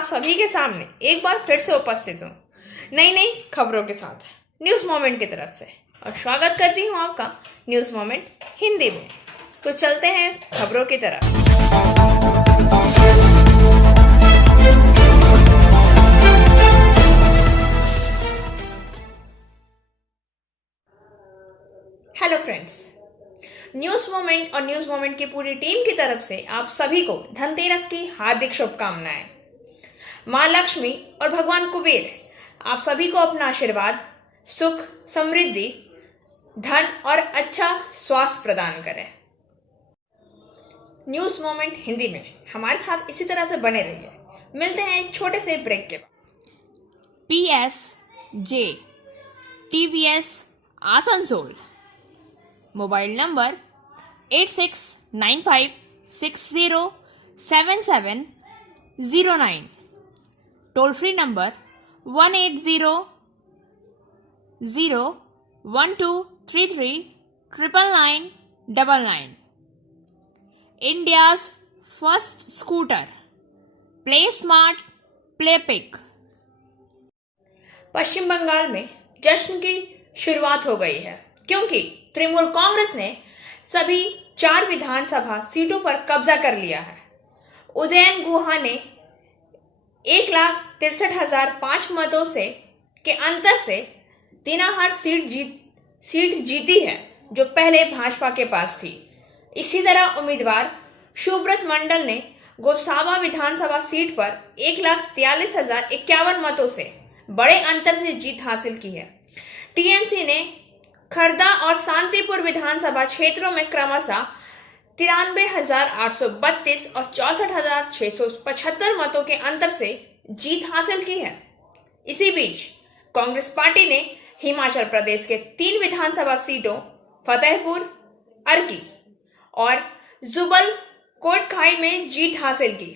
आप सभी के सामने एक बार फिर से उपस्थित हूँ नई नई खबरों के साथ न्यूज़ मोमेंट की तरफ से, और स्वागत करती हूँ आपका न्यूज़ मोमेंट हिंदी में। तो चलते हैं खबरों की तरफ। हेलो फ्रेंड्स, न्यूज़ मोमेंट और न्यूज़ मोमेंट की पूरी टीम की तरफ से आप सभी को धनतेरस की हार्दिक शुभकामनाएं। माँ लक्ष्मी और भगवान कुबेर आप सभी को अपना आशीर्वाद, सुख, समृद्धि, धन और अच्छा स्वास्थ्य प्रदान करें। न्यूज़ मोमेंट हिंदी में हमारे साथ इसी तरह से बने रहिए। मिलते हैं एक छोटे से ब्रेक के बाद। PSJ TVS Asansol, mobile number 8695607709, toll free number 1800123399999। India's first scooter, play smart play pick. Paschim Bengal में जश्न की शुरुआत हो गई है क्योंकि तृणमूल कांग्रेस ने सभी 4 विधानसभा सीटों पर कब्जा कर लिया है। उदयन गुहा ने 1,63,005 मतों से के अंतर से दिनाहाट सीट जीती है, जो पहले भाजपा के पास थी। इसी तरह उम्मीदवार शुभ्रत मंडल ने गोसावा विधानसभा सीट पर 1,43,051 मतों से बड़े अंतर से जीत हासिल की है। टीएमसी ने खरदा और शांतिपुर विधानसभा क्षेत्रों में क्रमशः 93,832 और 64,675 मतों के अंतर से जीत हासिल की है। इसी बीच कांग्रेस पार्टी ने हिमाचल प्रदेश के 3 विधानसभा सीटों फतेहपुर, अर्की और जुबल कोटखाई में जीत हासिल की,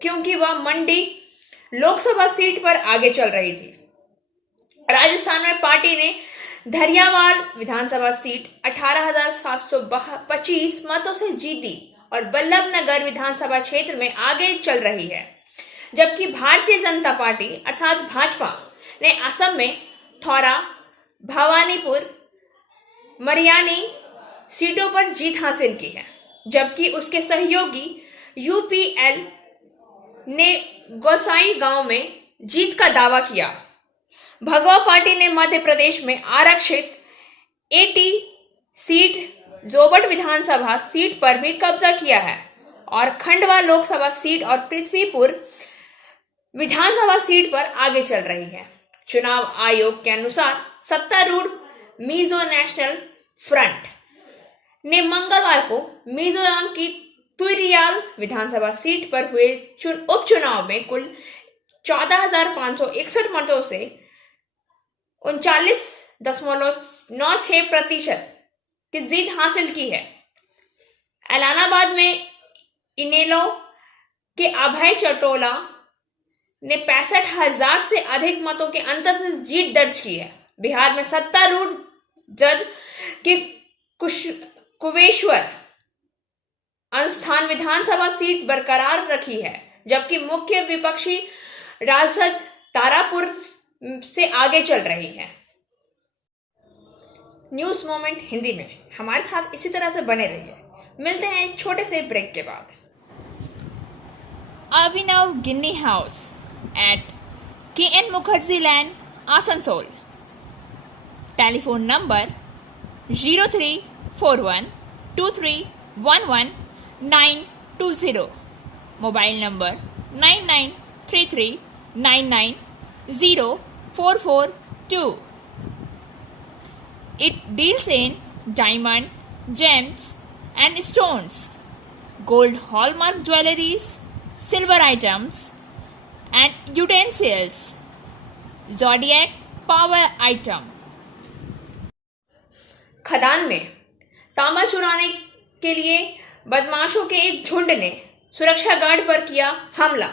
क्योंकि वह मंडी लोकसभा सीट पर आगे चल रही थी। राजस्थान में पार्टी ने धरियावाल विधानसभा सीट 18,725 मतों से जीती और बल्लभनगर विधानसभा क्षेत्र में आगे चल रही है, जबकि भारतीय जनता पार्टी अर्थात भाजपा ने असम में थौरा, भवानीपुर, मरियानी सीटों पर जीत हासिल की है, जबकि उसके सहयोगी यूपीएल ने गोसाई गांव में जीत का दावा किया। भगवा पार्टी ने मध्य प्रदेश में आरक्षित 80 सीट जोबट विधानसभा सीट पर भी कब्जा किया है और खंडवा लोकसभा सीट और पृथ्वीपुर विधानसभा सीट पर आगे चल रही है। चुनाव आयोग के अनुसार सत्तारूढ़ मिजो नेशनल फ्रंट ने मंगलवार को मिजोरम की तुइरियाल विधानसभा सीट पर हुए उपचुनाव में कुल 14,561 मतों से 39.96% की जीत हासिल की है। एलानाबाद में इनेलो के अभय चटोला ने 65,000 से अधिक मतों के अंतर से जीत दर्ज की है। बिहार में सत्तारूढ़ जद के कुवेश्वर स्थान विधानसभा सीट बरकरार रखी है, जबकि मुख्य विपक्षी राजद तारापुर से आगे चल रही है। न्यूज़ मोमेंट हिंदी में हमारे साथ इसी तरह से बने रहिए। मिलते हैं एक छोटे से ब्रेक के बाद। Abhinav Ginni house at KN Mukherjee land, Asansol, telephone number 0341231190, mobile number 9933990442। It deals in diamond, gems and stones, gold hallmark jewelries, silver items and utensils, zodiac power item। खदान में तांबा चुराने के लिए बदमाशों के एक झुंड ने सुरक्षा गार्ड पर किया हमला।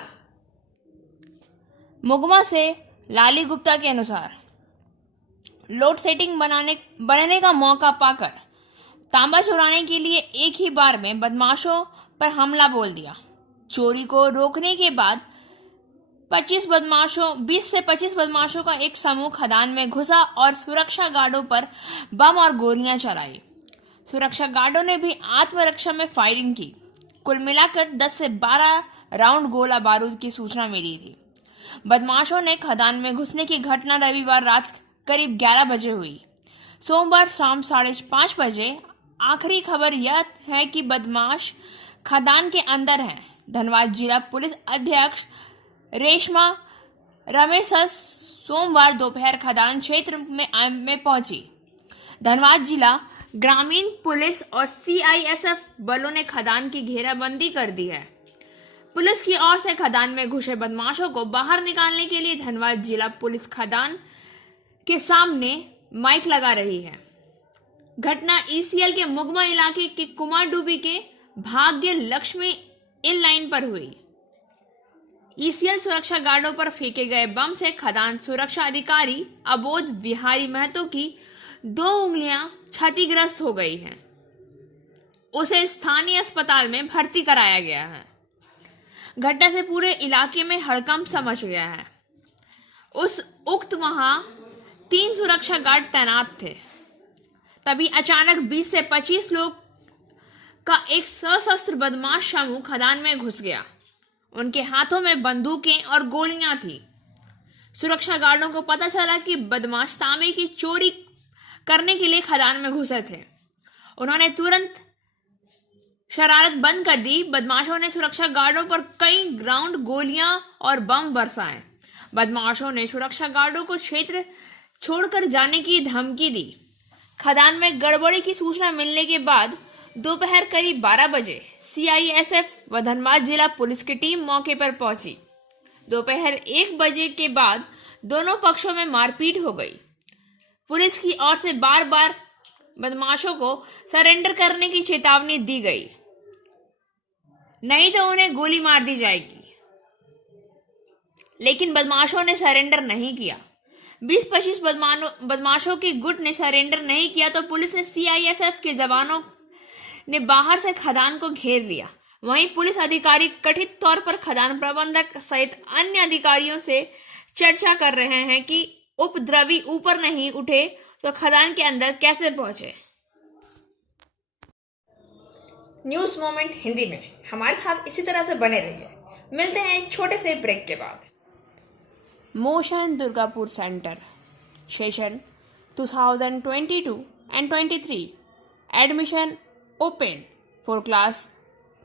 मुगमा से लाली गुप्ता के अनुसार लोड सेटिंग बनाने का मौका पाकर तांबा चुराने के लिए एक ही बार में बदमाशों पर हमला बोल दिया। चोरी को रोकने के बाद 20 से 25 बदमाशों का एक समूह खदान में घुसा और सुरक्षा गार्डों पर बम और गोलियां चलाई। सुरक्षा गार्डों ने भी आत्मरक्षा में फायरिंग की। कुल मिलाकर 10 से 12 राउंड गोला बारूद की सूचना मिली थी। बदमाशों ने खदान में घुसने की घटना रविवार रात करीब 11 बजे हुई। सोमवार शाम 5:30 बजे आखिरी खबर यह है कि बदमाश खदान के अंदर हैं। धनबाद जिला पुलिस अध्यक्ष रेशमा रमेशस सोमवार दोपहर खदान क्षेत्र में पहुंची। धनबाद जिला ग्रामीण पुलिस और CISF बलों ने खदान की घेराबंदी कर दी है। पुलिस की ओर से खदान में घुसे बदमाशों को बाहर निकालने के लिए धनबाद जिला पुलिस खदान के सामने माइक लगा रही है। घटना ECL के मुगमा इलाके के कुमारडूबी के भाग्य लक्ष्मी इन लाइन पर हुई। ECL सुरक्षा गार्डों पर फेंके गए बम से खदान सुरक्षा अधिकारी अबोध बिहारी महतो की 2 उंगलियां क्षतिग्रस्त हो गई हैं। उसे स्थानीय अस्पताल में भर्ती कराया गया है। घटना से पूरे इलाके में हड़कंप मच गया है। उक्त वहां 3 सुरक्षा गार्ड तैनात थे। तभी अचानक 20 से 25 लोग का एक सशस्त्र बदमाश समूह खदान में घुस गया। उनके हाथों में बंदूकें और गोलियां थी। सुरक्षा गार्डों को पता चला कि बदमाश तांबे की चोरी करने के लिए खदान में घुसे थे। उन्होंने तुरंत शरारत बंद कर दी। बदमाशों ने सुरक्षा गार्डों पर कई राउंड गोलियां और बम बरसाए। बदमाशों ने सुरक्षा गार्डों को क्षेत्र छोड़कर जाने की धमकी दी। खदान में गड़बड़ी की सूचना मिलने के बाद दोपहर करीब 12 बजे CISF व धनबाद जिला पुलिस की टीम मौके पर पहुंची। दोपहर 1 बजे के बाद दोनों पक्षों में मारपीट हो गई। पुलिस की ओर से बार बार बदमाशों को सरेंडर करने की चेतावनी दी गई, नहीं तो उन्हें गोली मार दी जाएगी। लेकिन बदमाशों ने सरेंडर नहीं किया। 20-25 बदमाशों के गुट ने सरेंडर नहीं किया तो पुलिस ने CISF के जवानों ने बाहर से खदान को घेर लिया। वहीं पुलिस अधिकारी कथित तौर पर खदान प्रबंधक सहित अन्य अधिकारियों से चर्चा कर रहे हैं कि उपद्रवी ऊपर नहीं उठे तो खदान के अंदर कैसे पहुंचे। न्यूज मोमेंट हिंदी में हमारे साथ इसी तरह से बने रहिए। मिलते हैं एक छोटे से ब्रेक के बाद। Motion Durgapur centre session 2022 and 23 admission open for class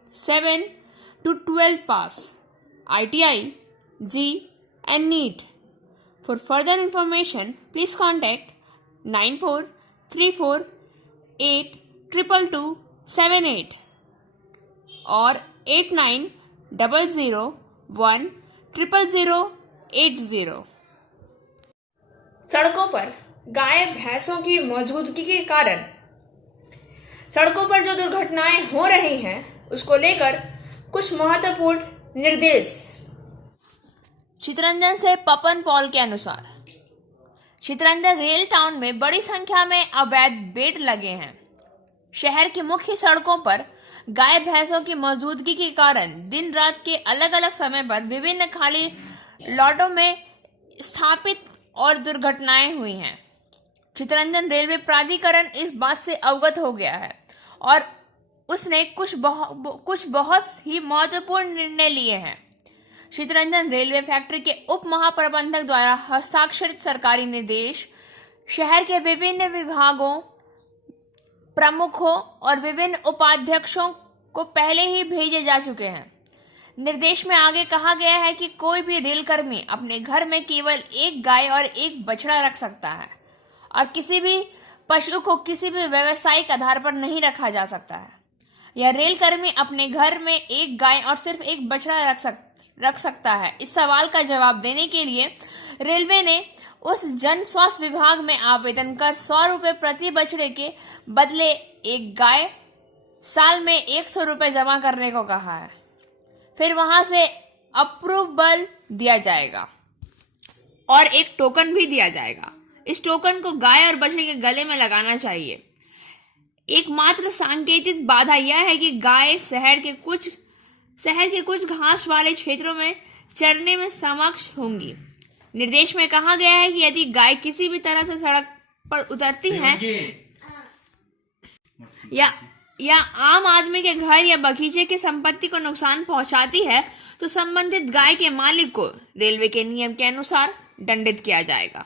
7 to 12 pass, ITI, G and NEET. For further information, please contact 9434822278 or 8900010080। सड़कों पर गाय भैंसों की मौजूदगी के कारण सड़कों पर जो दुर्घटनाएं हो रही हैं उसको लेकर कुछ महत्वपूर्ण निर्देश। चितरंजन से पपन पॉल के अनुसार चितरंजन रेल टाउन में बड़ी संख्या में अवैध बेड लगे हैं। शहर की मुख्य सड़कों पर गाय भैंसों की मौजूदगी के कारण दिन रात के अलग अलग समय पर विभिन्न खाली लॉटों में स्थापित और दुर्घटनाएं हुई हैं। चितरंजन रेलवे प्राधिकरण इस बात से अवगत हो गया है और उसने कुछ बहुत ही महत्वपूर्ण निर्णय लिए हैं। चितरंजन रेलवे फैक्ट्री के उप महाप्रबंधक द्वारा हस्ताक्षरित सरकारी निर्देश शहर के विभिन्न विभागों, प्रमुखों और विभिन्न उपाध्यक्षों को पहले ही भेजे जा चुके हैं। निर्देश में आगे कहा गया है कि कोई भी रेलकर्मी अपने घर में केवल एक गाय और एक बछड़ा रख सकता है और किसी भी पशु को किसी भी व्यावसायिक आधार पर नहीं रखा जा सकता है। यह रेलकर्मी अपने घर में एक गाय और सिर्फ एक बछड़ा रख सकता है। इस सवाल का जवाब देने के लिए रेलवे ने उस जन स्वास्थ्य विभाग में आवेदन कर 100 रुपए प्रति बछड़े के बदले एक गाय साल में 100 रुपए जमा करने को कहा है। फिर वहां से अप्रूवल दिया जाएगा और एक टोकन भी दिया जाएगा। इस टोकन को गाय और बछड़े के गले में लगाना चाहिए। एकमात्र सांकेतिक बाधा यह है कि गाय शहर के कुछ घास वाले क्षेत्रों में चरने में समक्ष होंगी। निर्देश में कहा गया है कि यदि गाय किसी भी तरह से सड़क पर उतरती है या आम आदमी के घर या बगीचे की संपत्ति को नुकसान पहुंचाती है तो संबंधित गाय के मालिक को रेलवे के नियम के अनुसार दंडित किया जाएगा।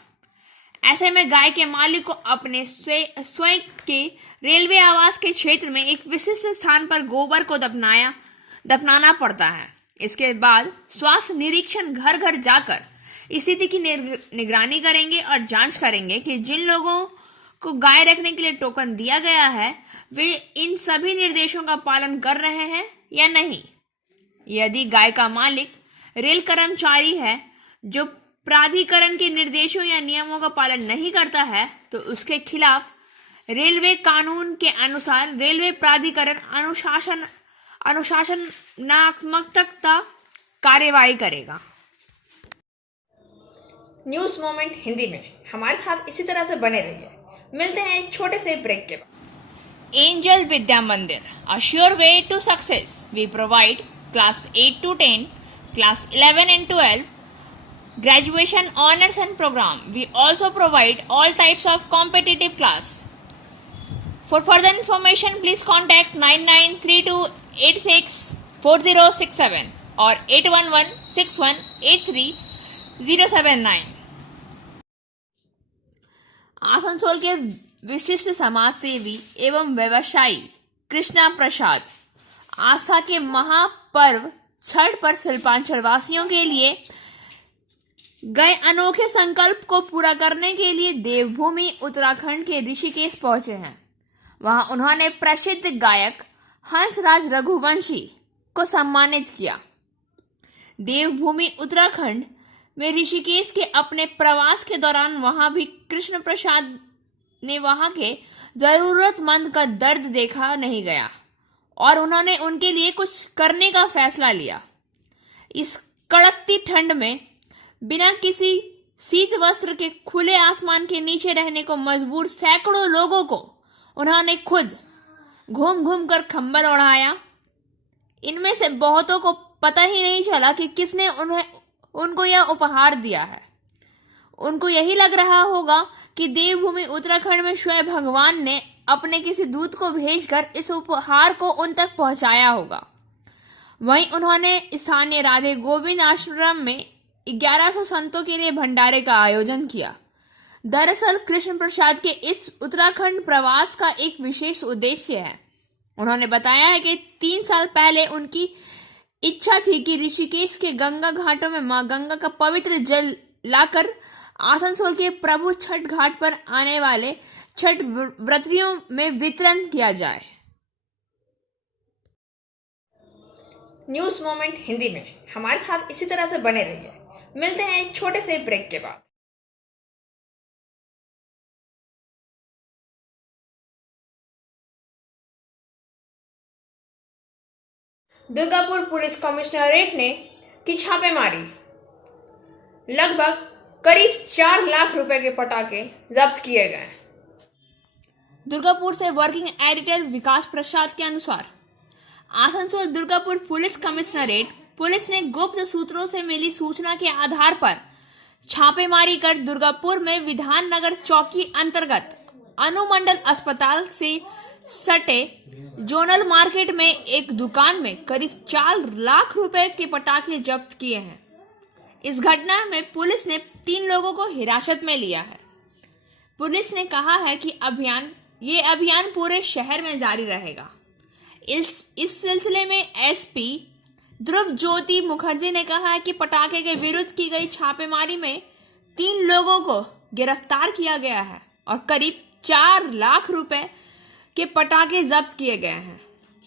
ऐसे में गाय के मालिक को अपने स्वयं के रेलवे आवास के क्षेत्र में एक विशिष्ट स्थान पर गोबर को दफनाना पड़ता है। इसके बाद स्वास्थ्य निरीक्षण घर घर जाकर स्थिति की निगरानी करेंगे और जांच करेंगे कि जिन लोगों को गाय रखने के लिए टोकन दिया गया है वे इन सभी निर्देशों का पालन कर रहे हैं या नहीं। यदि गाय का मालिक रेल कर्मचारी है जो प्राधिकरण के निर्देशों या नियमों का पालन नहीं करता है तो उसके खिलाफ रेलवे कानून के अनुसार रेलवे प्राधिकरण अनुशासनात्मक कार्यवाही करेगा। न्यूज मोमेंट हिंदी में हमारे साथ इसी तरह से बने रहिए। मिलते हैं एक छोटे से ब्रेक के बाद। एंजल विद्या मंदिर, a sure way to success. We provide class 8 to 10, class 11 and 12, graduation honors and program. We also provide all types of competitive class. For further information, please contact 9932864067 or 8116183079. Asansol के विशिष्ट समाज सेवी एवं व्यवसायी कृष्णा प्रसाद आस्था के महापर्व छठ पर शिल्पांचल वासियों के लिए गए अनोखे संकल्प को पूरा करने के लिए देवभूमि उत्तराखंड के ऋषिकेश पहुंचे हैं। वहां उन्होंने प्रसिद्ध गायक हंसराज रघुवंशी को सम्मानित किया। देवभूमि उत्तराखंड में ऋषिकेश के अपने प्रवास के दौरान वहां भी कृष्ण प्रसाद ने वहां के जरूरतमंद का दर्द देखा नहीं गया और उन्होंने उनके लिए कुछ करने का फैसला लिया। इस कड़कती ठंड में बिना किसी शीत वस्त्र के खुले आसमान के नीचे रहने को मजबूर सैकड़ों लोगों को उन्होंने खुद घूम घूम कर कंबल ओढ़ाया। इनमें से बहुतों को पता ही नहीं चला कि किसने उनको यह उपहार दिया है। उनको यही लग रहा होगा कि देवभूमि उत्तराखंड में स्वयं भगवान ने अपने किसी दूत को भेजकर इस उपहार को उन तक पहुंचाया होगा। वहीं उन्होंने स्थानीय राधे गोविंद आश्रम में 1100 संतों के लिए भंडारे का आयोजन किया। दरअसल कृष्ण प्रसाद के इस उत्तराखंड प्रवास का एक विशेष उद्देश्य है। उन्होंने बताया है कि 3 साल पहले उनकी इच्छा थी कि ऋषिकेश के गंगा घाटों में मां गंगा का पवित्र जल लाकर आसनसोल के प्रभु छठ घाट पर आने वाले छठ व्रतियों में वितरण किया जाए। न्यूज मोमेंट हिंदी में हमारे साथ इसी तरह से बने रहिए। मिलते हैं एक छोटे से ब्रेक के बाद। दुर्गापुर पुलिस कमिश्नरेट ने की छापेमारी। लगभग करीब 4 लाख रुपए के पटाखे जब्त किए गए। दुर्गापुर से वर्किंग एडिटर विकास प्रसाद के अनुसार Asansol Durgapur police commissionerate police ने गुप्त सूत्रों से मिली सूचना के आधार पर छापेमारी कर दुर्गापुर में विधान नगर चौकी अंतर्गत अनुमंडल अस्पताल से सटे जोनल मार्केट में एक दुकान में करीब 4 लाख रुपए के पटाखे जब्त किए हैं। इस घटना में पुलिस ने 3 लोगों को हिरासत में लिया है। पुलिस ने कहा है कि ये अभियान पूरे शहर में जारी रहेगा। इस सिलसिले में एसपी ध्रुव ज्योति मुखर्जी ने कहा है कि पटाखे के विरुद्ध की गई छापेमारी में 3 लोगों को गिरफ्तार किया गया है और करीब 4 लाख रुपए के पटाखे जब्त किए गए हैं।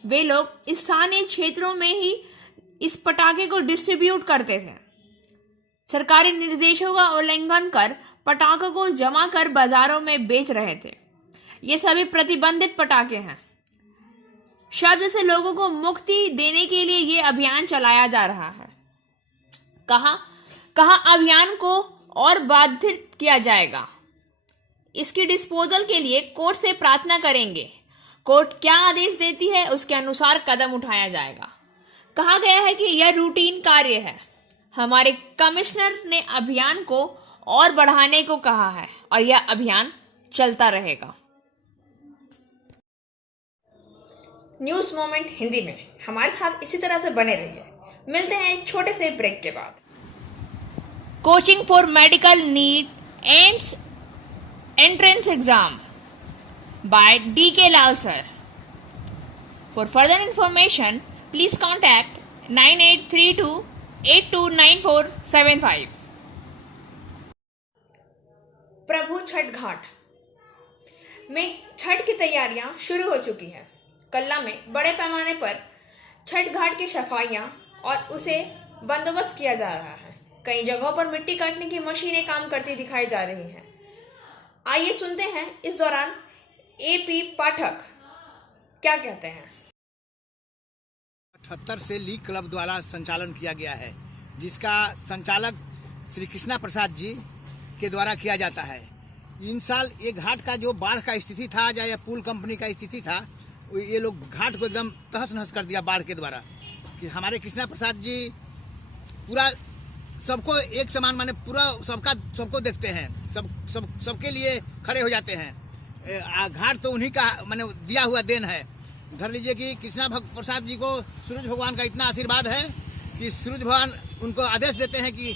वे लोग स्थानीय क्षेत्रों में ही इस पटाखे को डिस्ट्रीब्यूट करते थे। सरकारी निर्देशों का उल्लंघन कर पटाखों को जमा कर बाजारों में बेच रहे थे। ये सभी प्रतिबंधित पटाखे हैं। शब्द से लोगों को मुक्ति देने के लिए ये अभियान चलाया जा रहा है। कहा अभियान को और बाधित किया जाएगा। इसकी डिस्पोजल के लिए कोर्ट से प्रार्थना करेंगे। कोर्ट क्या आदेश देती है उसके अनुसार कदम उठाया जाएगा। कहा गया है कि यह रूटीन कार्य है। हमारे कमिश्नर ने अभियान को और बढ़ाने को कहा है और यह अभियान चलता रहेगा। न्यूज मोमेंट हिंदी में हमारे साथ इसी तरह से बने रहिए। मिलते हैं एक छोटे से ब्रेक के बाद। Coaching for medical NEET ends entrance exam by D.K. Lal sir. For further information, please contact 9832829475. प्रभु छठ घाट में छठ की तैयारियां शुरू हो चुकी हैं। कल्ला में बड़े पैमाने पर छठ घाट की सफाइयां और उसे बंदोबस्त किया जा रहा है। कई जगहों पर मिट्टी काटने की मशीनें काम करती दिखाई जा रही हैं। आइए सुनते हैं इस दौरान एपी पाठक क्या कहते हैं। 78 से लीग क्लब द्वारा संचालन किया गया है, जिसका संचालक श्री कृष्णा प्रसाद जी के द्वारा किया जाता है। इन साल ये घाट का जो बाढ़ का स्थिति था या पुल कंपनी का स्थिति था, ये लोग घाट को एकदम तहस नहस कर दिया बाढ़ के द्वारा। कि हमारे कृष्णा प्रसाद जी पूरा सबको एक समान माने पूरा सबको देखते हैं, सबके लिए खड़े हो जाते हैं। घाट तो उन्हीं का मैंने दिया हुआ देन है। धर लीजिए कि कृष्णा प्रसाद जी को सूरज भगवान का इतना आशीर्वाद है कि सूरज भगवान उनको आदेश देते हैं कि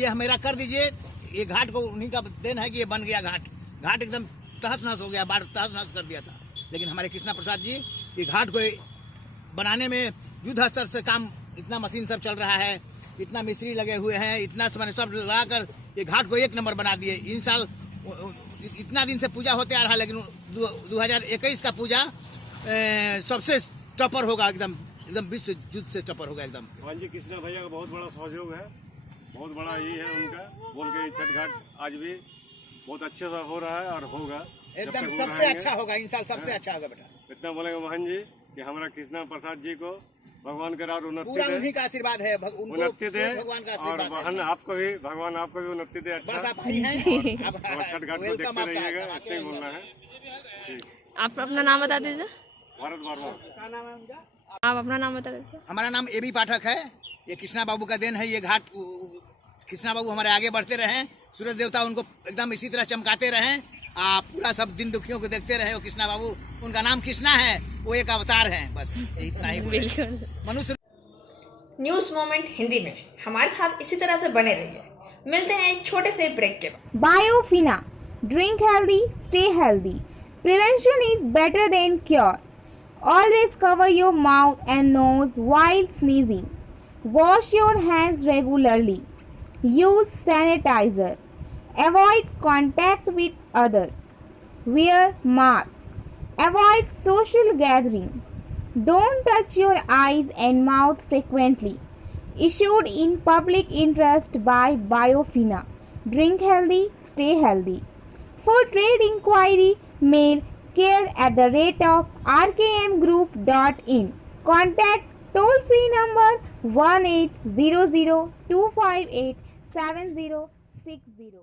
ये मेरा कर दीजिए। ये घाट को उन्हीं का देन है कि ये बन गया घाट एकदम तहस नहस हो गया, बाढ़ तहस नहस कर दिया था। लेकिन हमारे कृष्णा प्रसाद जी ये घाट को बनाने में युद्ध स्तर से काम, इतना मशीन सब चल रहा है, इतना मिस्त्री लगे हुए हैं, इतना सब लगा कर ये घाट को एक नंबर बना दिए। इन साल इतना दिन से पूजा होते आ रहा, लेकिन 2021 का पूजा सबसे टॉपर होगा, एकदम विश्व युद्ध से टॉपर होगा एकदम। हाँ जी, कृष्णा भैया का बहुत बड़ा सहयोग है, बहुत बड़ा ये है उनका। बोल के छठ घाट आज भी बहुत अच्छे से हो रहा है और होगा एकदम सबसे अच्छा होगा। इन साल सबसे अच्छा होगा बेटा। इतना बोलेंगे मोहन जी कि हमारा कृष्णा प्रसाद जी को भगवान का पूरा उन्हीं का आशीर्वाद है, उन्नति दे। भगवान का और आशीर्वाद है। आपको भी भगवान आपको भी उन्नति दे। बस अच्छा, आप आई हैं, छठ घाट को देखते रहिएगा, इतना ही बोलना है। ठीक, आप अपना नाम बता दीजिए। भारत वर्मा। आप अपना नाम बता दीजिए। हमारा नाम एबी पाठक है। ये कृष्णा बाबू का देन है। ये घाट कृष्णा बाबू हमारे आगे बढ़ते रहें, सूरज देवता उनको एकदम इसी तरह चमकाते रहें। आप पूरा सब दिन दुखियों को देखते रहे। वो कृष्णा बाबू, उनका नाम कृष्णा है, वो एक अवतार है। बस इतना ही बिल्कुल। मनुष्य। न्यूज मोमेंट हिंदी में हमारे साथ इसी तरह से बने रहिए। मिलते हैं एक छोटे से ब्रेक के बाद। Biofina. Drink healthy, stay healthy. Prevention is better than cure. Always cover your mouth and nose while sneezing. Wash your hands regularly. Use sanitizer. Avoid contact with others. Wear mask. Avoid social gathering. Don't touch your eyes and mouth frequently. Issued in public interest by Biofina. Drink healthy, stay healthy. For trade inquiry, mail care@rkmgroup.in. Contact toll-free number 1800-258-7060.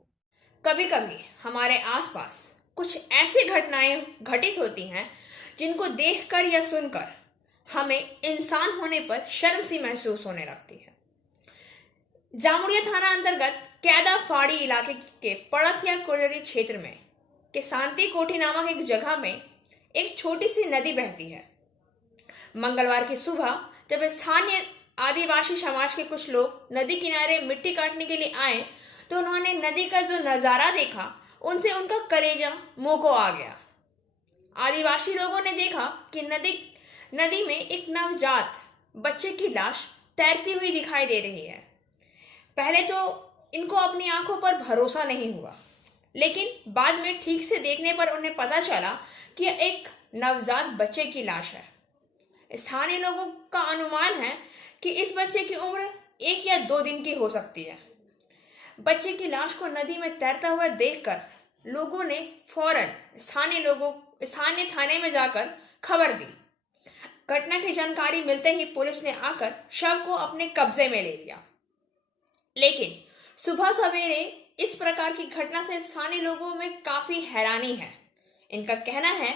कभी कभी हमारे आसपास कुछ ऐसी घटनाएं घटित होती हैं जिनको देखकर या सुनकर हमें इंसान होने पर शर्म सी महसूस होने लगती है। जामुड़िया थाना अंतर्गत कैदा फाड़ी इलाके के पड़सिया कोडरी क्षेत्र में के शांति कोठी नामक एक जगह में एक छोटी सी नदी बहती है। मंगलवार की सुबह जब स्थानीय आदिवासी समाज के कुछ लोग नदी किनारे मिट्टी काटने के लिए आए तो उन्होंने नदी का जो नजारा देखा, उनसे उनका कलेजा मुंह को आ गया। आदिवासी लोगों ने देखा कि नदी में एक नवजात बच्चे की लाश तैरती हुई दिखाई दे रही है। पहले तो इनको अपनी आंखों पर भरोसा नहीं हुआ, लेकिन बाद में ठीक से देखने पर उन्हें पता चला कि यह एक नवजात बच्चे की लाश है। स्थानीय लोगों का अनुमान है कि इस बच्चे की उम्र 1 या 2 दिन की हो सकती है। बच्चे की लाश को नदी में तैरता हुआ देखकर लोगों ने फौरन स्थानीय थाने में जाकर खबर दी। घटना की जानकारी मिलते ही पुलिस ने आकर शव को अपने कब्जे में ले लिया। लेकिन सुबह सवेरे इस प्रकार की घटना से स्थानीय लोगों में काफी हैरानी है। इनका कहना है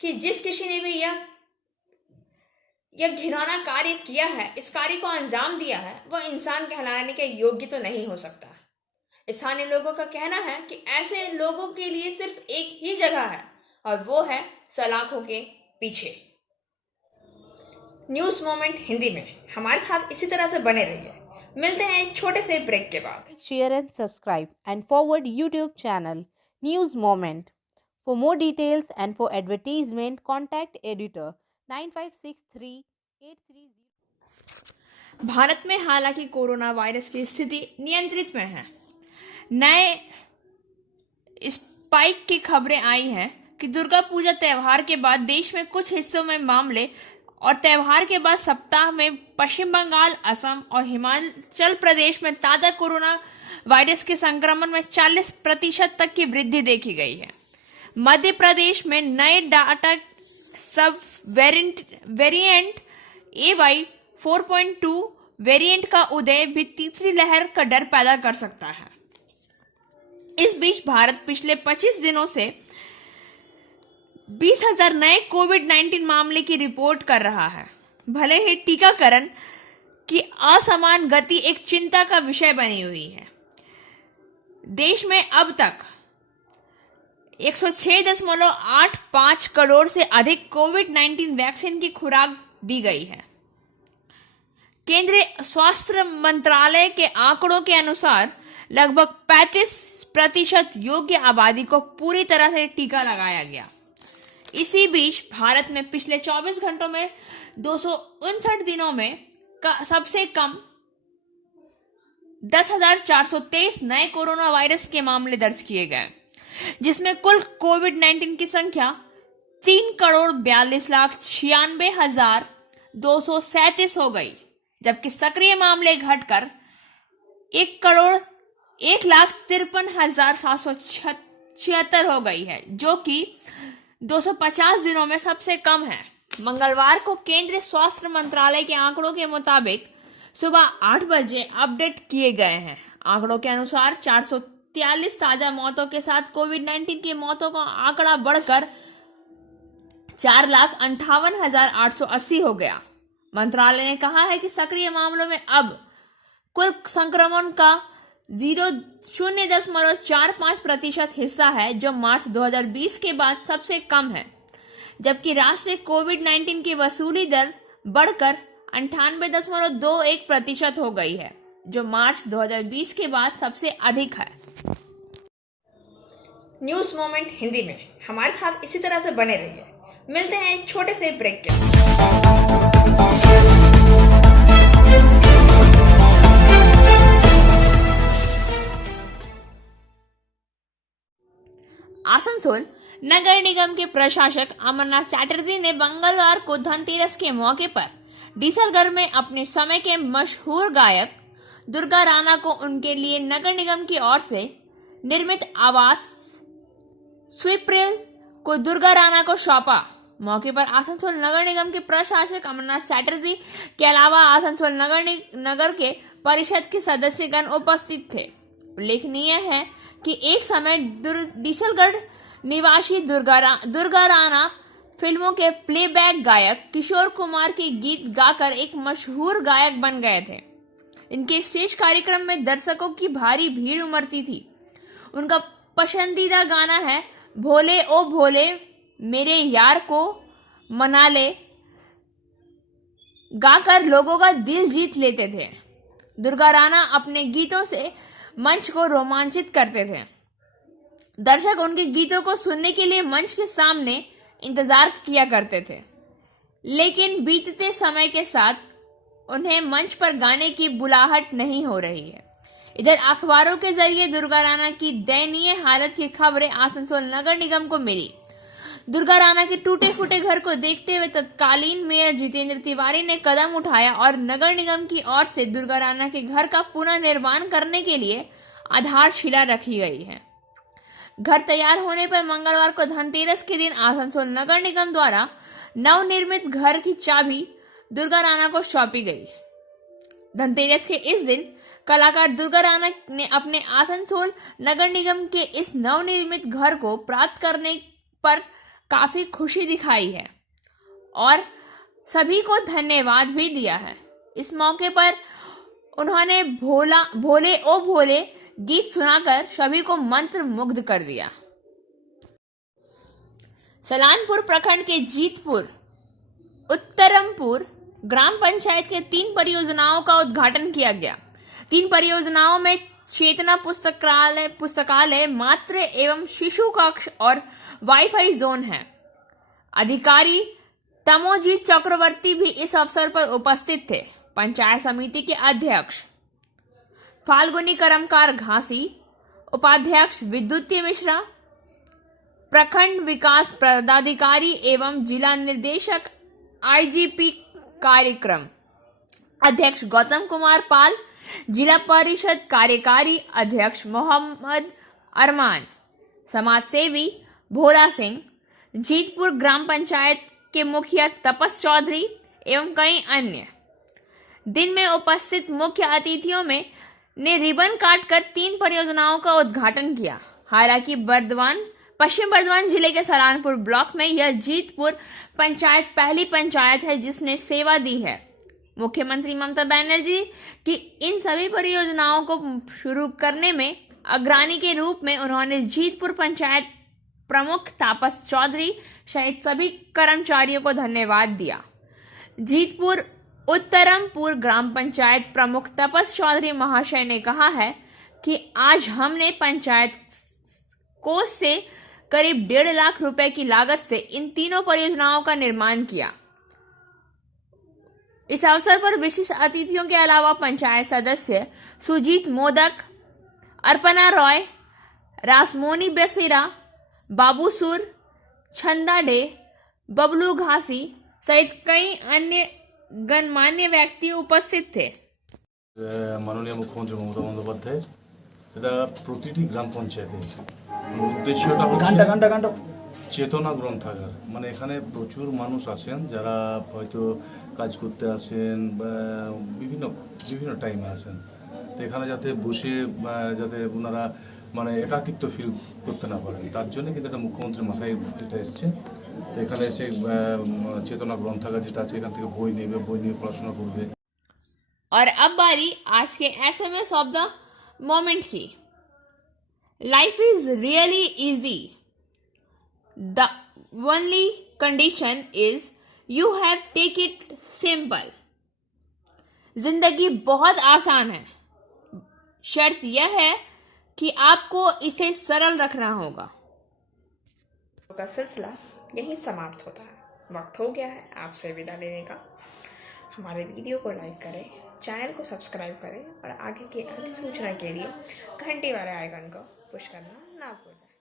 कि जिस किसी ने भी यह घिनौना कार्य किया है, इस कार्य को अंजाम दिया है, वह इंसान कहलाने के योग्य तो नहीं हो सकता। स्थानीय लोगों का कहना है कि ऐसे लोगों के लिए सिर्फ एक ही जगह है और वो है सलाखों के पीछे। न्यूज मोमेंट हिंदी में हमारे साथ इसी तरह से बने रहिए। मिलते हैं एक छोटे से ब्रेक के बाद। share and subscribe and forward YouTube channel News Moment. For more details and for advertisement, contact editor 956383. Bharat में हालांकि कोरोना वायरस की स्थिति नियंत्रित में है। नए स्पाइक की खबरें आई हैं कि दुर्गा पूजा त्योहार के बाद देश में कुछ हिस्सों में मामले और त्योहार के बाद सप्ताह में पश्चिम बंगाल, असम और हिमाचल प्रदेश में ताजा कोरोना वायरस के संक्रमण में 40% तक की वृद्धि देखी गई है। मध्य प्रदेश में नए डाटा सब वेरिएंट AY4.2 वेरिएंट का उदय भी तीसरी लहर का डर पैदा कर सकता है। इस बीच भारत पिछले 25 दिनों से 20,000 नए कोविड-19 मामले की रिपोर्ट कर रहा है। भले ही टीकाकरण की असमान गति एक चिंता का विषय बनी हुई है। देश में अब तक 106.85 करोड़ से अधिक कोविड-19 वैक्सीन की खुराक दी गई है। केंद्रीय स्वास्थ्य मंत्रालय के आंकड़ों के अनुसार लगभग 35% योग्य आबादी को पूरी तरह से टीका लगाया गया। इसी बीच भारत में पिछले 24 घंटों में 259 दिनों में सबसे कम 10,423 नए कोरोना वायरस के मामले दर्ज किए गए, जिसमें कुल कोविड-19 की संख्या 3,42,96,237 हो गई, जबकि सक्रिय मामले घटकर 1,53,776 हो गई है, जो कि 250 दिनों में सबसे कम है। मंगलवार को केंद्रीय स्वास्थ्य मंत्रालय के आंकड़ों के मुताबिक सुबह 8 बजे अपडेट किए गए हैं। आंकड़ों के अनुसार 443 ताजा मौतों के साथ कोविड-19 की मौतों का आंकड़ा बढ़कर 4,58,880 हो गया। मंत्रालय ने कहा है कि सक्रिय मामलों में अब कुल संक्रमण का 0.45% हिस्सा है, जो मार्च 2020 के बाद सबसे कम है, जबकि राष्ट्रीय कोविड-19 की वसूली दर बढ़कर 98.21% हो गई है, जो मार्च 2020 के बाद सबसे अधिक है। न्यूज मोमेंट हिंदी में हमारे साथ इसी तरह से बने रहिए। मिलते हैं एक छोटे से ब्रेक के बाद। आसनसोल नगर निगम के प्रशासक अमरनाथ चैटर्जी ने मंगलवार को धनतेरस के मौके पर डीसलगढ़ में अपने समय के मशहूर गायक दुर्गा राणा को उनके लिए नगर निगम की ओर से निर्मित आवास स्वीप्रेल को दुर्गा राणा को सौंपा। मौके पर आसनसोल नगर निगम के प्रशासक अमरनाथ चैटर्जी के अलावा आसनसोल नगर के परिषद के सदस्यगण उपस्थित थे। उल्लेखनीय है कि एक समय डीसलगढ़ निवासी दुर्गा राणा फिल्मों के प्लेबैक गायक किशोर कुमार के गीत गाकर एक मशहूर गायक बन गए थे। इनके स्टेज कार्यक्रम में दर्शकों की भारी भीड़ उमड़ती थी। उनका पसंदीदा गाना है भोले ओ भोले मेरे यार को मना ले, गाकर लोगों का दिल जीत लेते थे। दुर्गा राणा अपने गीतों से मंच को रोमांचित करते थे। दर्शक उनके गीतों को सुनने के लिए मंच के सामने इंतजार किया करते थे, लेकिन बीतते समय के साथ उन्हें मंच पर गाने की बुलाहट नहीं हो रही है। इधर अखबारों के जरिए दुर्गा राणा की दयनीय हालत की खबरें आसनसोल नगर निगम को मिली। दुर्गा राणा के टूटे फूटे घर को देखते हुए तत्कालीन मेयर जितेंद्र तिवारी ने कदम उठाया और नगर निगम की ओर से दुर्गा राणा के घर का पुनर्निर्माण करने के लिए आधारशिला रखी गई है। घर तैयार होने पर मंगलवार को धनतेरस के दिन आसनसोल नगर निगम द्वारा नवनिर्मित घर की चाबी दुर्गा राणा को सौंपी गई। धनतेरस के इस दिन कलाकार दुर्गा राणा ने अपने आसनसोल नगर निगम के इस नवनिर्मित घर को प्राप्त करने पर काफी खुशी दिखाई है और सभी को धन्यवाद भी दिया है। इस मौके पर उन्होंने भोले ओ भोले गीत सुनाकर सभी को मंत्र मुग्ध कर दिया। सलानपुर प्रखंड के जीतपुर उत्तरमपुर ग्राम पंचायत के 3 परियोजनाओं का उद्घाटन किया गया। 3 परियोजनाओं में चेतना पुस्तकालय मातृ एवं शिशु कक्ष और वाईफाई जोन है। अधिकारी तमोजीत चक्रवर्ती भी इस अवसर पर उपस्थित थे। पंचायत समिति के अध्यक्ष फाल्गुनी करमकार घासी, उपाध्यक्ष विद्युतीय मिश्रा, प्रखंड विकास पदाधिकारी एवं जिला निर्देशक आईजीपी कार्यक्रम अध्यक्ष गौतम कुमार पाल, जिला परिषद कार्यकारी अध्यक्ष मोहम्मद अरमान, समाज सेवी भोला सिंह, जीतपुर ग्राम पंचायत के मुखिया तपस चौधरी एवं कई अन्य। दिन में उपस्थित मुख्य अतिथियों में ने रिबन काटकर 3 परियोजनाओं का उद्घाटन किया। हालांकि पश्चिम बर्धमान जिले के सलानपुर ब्लॉक में यह जीतपुर पंचायत पहली पंचायत है जिसने सेवा दी है। मुख्यमंत्री ममता बनर्जी की इन सभी परियोजनाओं को शुरू करने में अग्रणी के रूप में उन्होंने जीतपुर पंचायत प्रमुख तापस चौधरी सहित सभी कर्मचारियों को धन्यवाद दिया। जीतपुर उत्तरमपुर ग्राम पंचायत प्रमुख तपस चौधरी महाशय ने कहा है कि आज हमने पंचायत कोष से करीब 1.5 लाख रुपए की लागत से इन तीनों परियोजनाओं का निर्माण किया। इस अवसर पर विशिष्ट अतिथियों के अलावा पंचायत सदस्य सुजीत मोदक, अर्पणा रॉय, रासमोनी बेसिरा, बाबू सुर, छंदा डे, बबलू घासी सहित कई अन्य गणमान्य व्यक्ति उपस्थित थे। माननीय मुख्यमंत्री ममता बंदोपाध्याय এটা প্রতিটি গ্রাম পঞ্চায়েতে উদ্দেশ্যটা হচ্ছে চেতনা গ্রন্থাগার। মানে এখানে প্রচুর মানুষ আসেন যারা হয়তো কাজ করতে আসেন বা বিভিন্ন টাইমে আসেন, তো এখানে যাতে বসে যাতে ওনারা মানে একাকিত্ব ফিল করতে না পারেন তার জন্য কিন্তু এটা মুখ্যমন্ত্রীর মাথায় এটা এসছে। তো এখানে এসে চেতনা গ্রন্থাগার যেটা আছে এখান থেকে বই নেবে, বই নিয়ে পড়াশোনা করবে। और अब बारी आज के SMS ऑफ द मोमेंट की। Life is really easy, the only condition is you have take it simple. जिंदगी बहुत आसान है, शर्त यह है कि आपको इसे सरल रखना होगा। का सिलसिला यहीं समाप्त होता है। वक्त हो गया है आपसे विदा लेने का। हमारे वीडियो को लाइक करें, चैनल को सब्सक्राइब करें और आगे की अधिसूचना के लिए घंटी वाले आइकन को पुश करना ना भूलें।